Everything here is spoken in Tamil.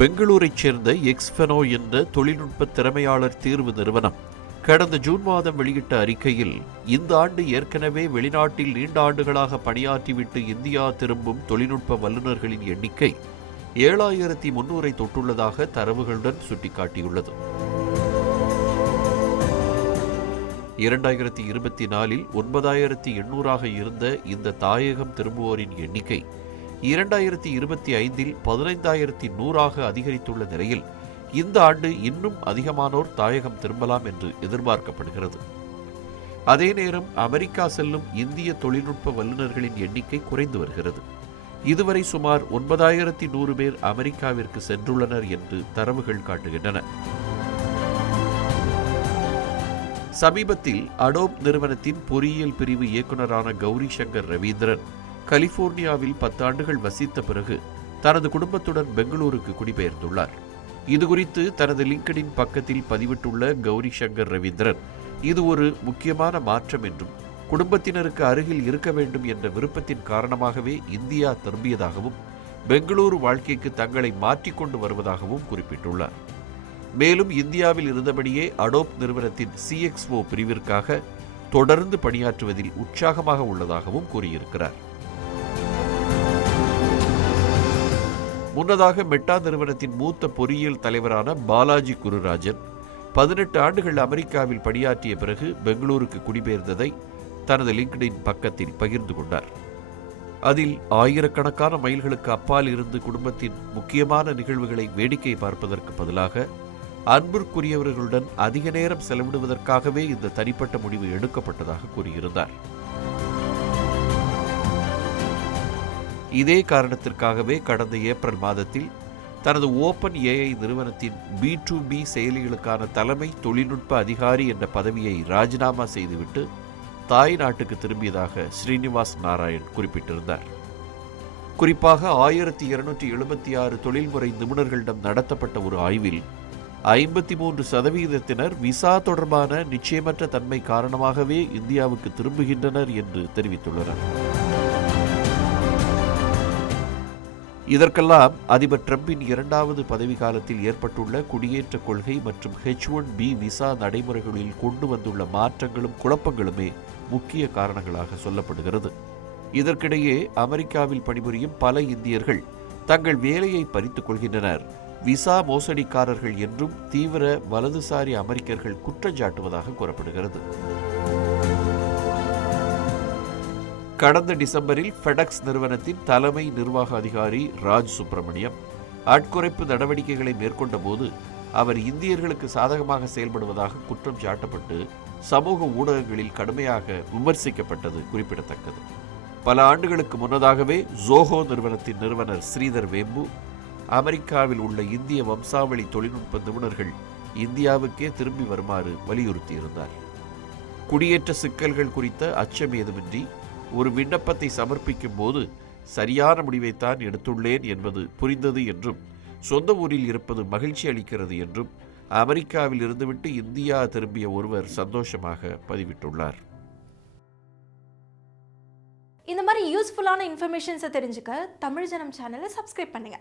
பெங்களூரைச் சேர்ந்த எக்ஸ்பெனோ என்ற தொழில்நுட்ப திறமையாளர் தீர்வு நிறுவனம் கடந்த ஜூன் மாதம் வெளியிட்ட அறிக்கையில் இந்த ஆண்டு ஏற்கனவே வெளிநாட்டில் நீண்ட ஆண்டுகளாக பணியாற்றிவிட்டு இந்தியா திரும்பும் தொழில்நுட்ப வல்லுநர்களின் எண்ணிக்கை 7300 தொட்டுள்ளதாக தரவுகளுடன் சுட்டிக்காட்டியுள்ளது. 2024 9800 இருந்த இந்த தாயகம் திரும்புவோரின் எண்ணிக்கை 2025 15100 அதிகரித்துள்ள நிலையில் இந்த ஆண்டு இன்னும் அதிகமானோர் தாயகம் திரும்பலாம் என்று எதிர்பார்க்கப்படுகிறது. அதே நேரம் அமெரிக்கா செல்லும் இந்திய தொழில்நுட்ப வல்லுநர்களின் எண்ணிக்கை குறைந்து வருகிறது. இதுவரை சுமார் 9100 பேர் அமெரிக்காவிற்கு சென்றுள்ளனர் என்று தரவுகள் காட்டுகின்றன. சமீபத்தில் அடோப் நிறுவனத்தின் பொறியியல் பிரிவு இயக்குநரான கௌரி சங்கர் ரவீந்திரன் கலிபோர்னியாவில் 10 ஆண்டுகள் வசித்த பிறகு தனது குடும்பத்துடன் பெங்களூருக்கு குடிபெயர்ந்துள்ளார். இதுகுறித்து தனது லிங்க்டின் பக்கத்தில் பதிவிட்டுள்ள கௌரி சங்கர் ரவீந்திரன், இது ஒரு முக்கியமான மாற்றம் என்றும் குடும்பத்தினருக்கு அருகில் இருக்க வேண்டும் என்ற விருப்பத்தின் காரணமாகவே இந்தியா திரும்பியதாகவும் பெங்களூரு வாழ்க்கைக்கு தங்களை மாற்றிக்கொண்டு வருவதாகவும் குறிப்பிட்டுள்ளார். மேலும் இந்தியாவில் இருந்தபடியே அடோப் நிறுவனத்தின் CXO பிரிவிற்காக தொடர்ந்து பணியாற்றுவதில் உற்சாகமாக உள்ளதாகவும் கூறியிருக்கிறார். முன்னதாக மெட்டா நிறுவனத்தின் மூத்த பொறியியல் தலைவரான பாலாஜி குருராஜன் 18 ஆண்டுகள் அமெரிக்காவில் பணியாற்றிய பிறகு பெங்களூருக்கு குடிபெயர்ந்ததை தனது லிங்க்டின் பக்கத்தில் பகிர்ந்து கொண்டார். அதில் ஆயிரக்கணக்கான மைல்களுக்கு அப்பால் இருந்து குடும்பத்தின் முக்கியமான நிகழ்வுகளை வேடிக்கை பார்ப்பதற்கு பதிலாக அன்பிற்குரியவர்களுடன் அதிக நேரம் செலவிடுவதற்காகவே இந்த தனிப்பட்ட முடிவு எடுக்கப்பட்டதாக கூறியிருந்தார். இதே காரணத்திற்காகவே கடந்த ஏப்ரல் மாதத்தில் தனது ஓப்பன் AI நிறுவனத்தின் B2B செயலிகளுக்கான தலைமை தொழில்நுட்ப அதிகாரி என்ற பதவியை ராஜினாமா செய்துவிட்டு தாய் நாட்டுக்கு திரும்பியதாக ஸ்ரீனிவாஸ் நாராயண் குறிப்பிட்டிருந்தார். குறிப்பாக 1276 தொழில்முறை நிபுணர்களிடம் நடத்தப்பட்ட ஒரு ஆய்வில் 53% விசா தொடர்பான நிச்சயமற்ற தன்மை காரணமாகவே இந்தியாவுக்கு திரும்புகின்றனர் என்று தெரிவித்துள்ளனர். இதற்கெல்லாம் அதிபர் டிரம்பின் 2வது பதவிக்காலத்தில் ஏற்பட்டுள்ள குடியேற்ற கொள்கை மற்றும் H1B விசா நடைமுறைகளில் கொண்டு வந்துள்ள மாற்றங்களும் குழப்பங்களுமே முக்கிய காரணங்களாக சொல்லப்படுகிறது. இதற்கிடையே அமெரிக்காவில் பணிபுரியும் பல இந்தியர்கள் தங்கள் வேலையை பறித்துக் கொள்கின்றனர், விசா மோசடிக்காரர்கள் என்றும் தீவிர வலதுசாரி அமெரிக்கர்கள் குற்றஞ்சாட்டுவதாக கூறப்படுகிறது. கடந்த டிசம்பரில் ஃபெடெக்ஸ் நிறுவனத்தின் தலைமை நிர்வாக அதிகாரி ராஜ் சுப்பிரமணியம் ஆட்குறைப்பு நடவடிக்கைகளை மேற்கொண்ட போது அவர் இந்தியர்களுக்கு சாதகமாக செயல்படுவதாக குற்றம் சாட்டப்பட்டு சமூக ஊடகங்களில் கடுமையாக விமர்சிக்கப்பட்டது குறிப்பிடத்தக்கது. பல ஆண்டுகளுக்கு முன்னதாகவே ஜோஹோ நிறுவனத்தின் நிறுவனர் ஸ்ரீதர் வேம்பு அமெரிக்காவில் உள்ள இந்திய வம்சாவளி தொழில்நுட்ப நிபுணர்கள் இந்தியாவுக்கே திரும்பி வருமாறு வலியுறுத்தியிருந்தார். குடியேற்ற சிக்கல்கள் குறித்த அச்சம் ஏதுமின்றி ஒரு விண்ணப்பத்தை சமர்ப்பிக்கும் போது சரியான முடிவைத்தான் எடுத்துள்ளேன் என்பது புரிந்தது என்றும் சொந்த ஊரில் இருப்பது மகிழ்ச்சி அளிக்கிறது என்றும் அமெரிக்காவில் இருந்துவிட்டு இந்தியா திரும்பிய ஒருவர் சந்தோஷமாக பதிவிட்டுள்ளார். இந்த மாதிரி யூஸ்ஃபுல்லான இன்ஃபர்மேஷன்ஸை தெரிஞ்சுக்க தமிழ் ஜனம் சேனலை சப்ஸ்கிரைப் பண்ணுங்க.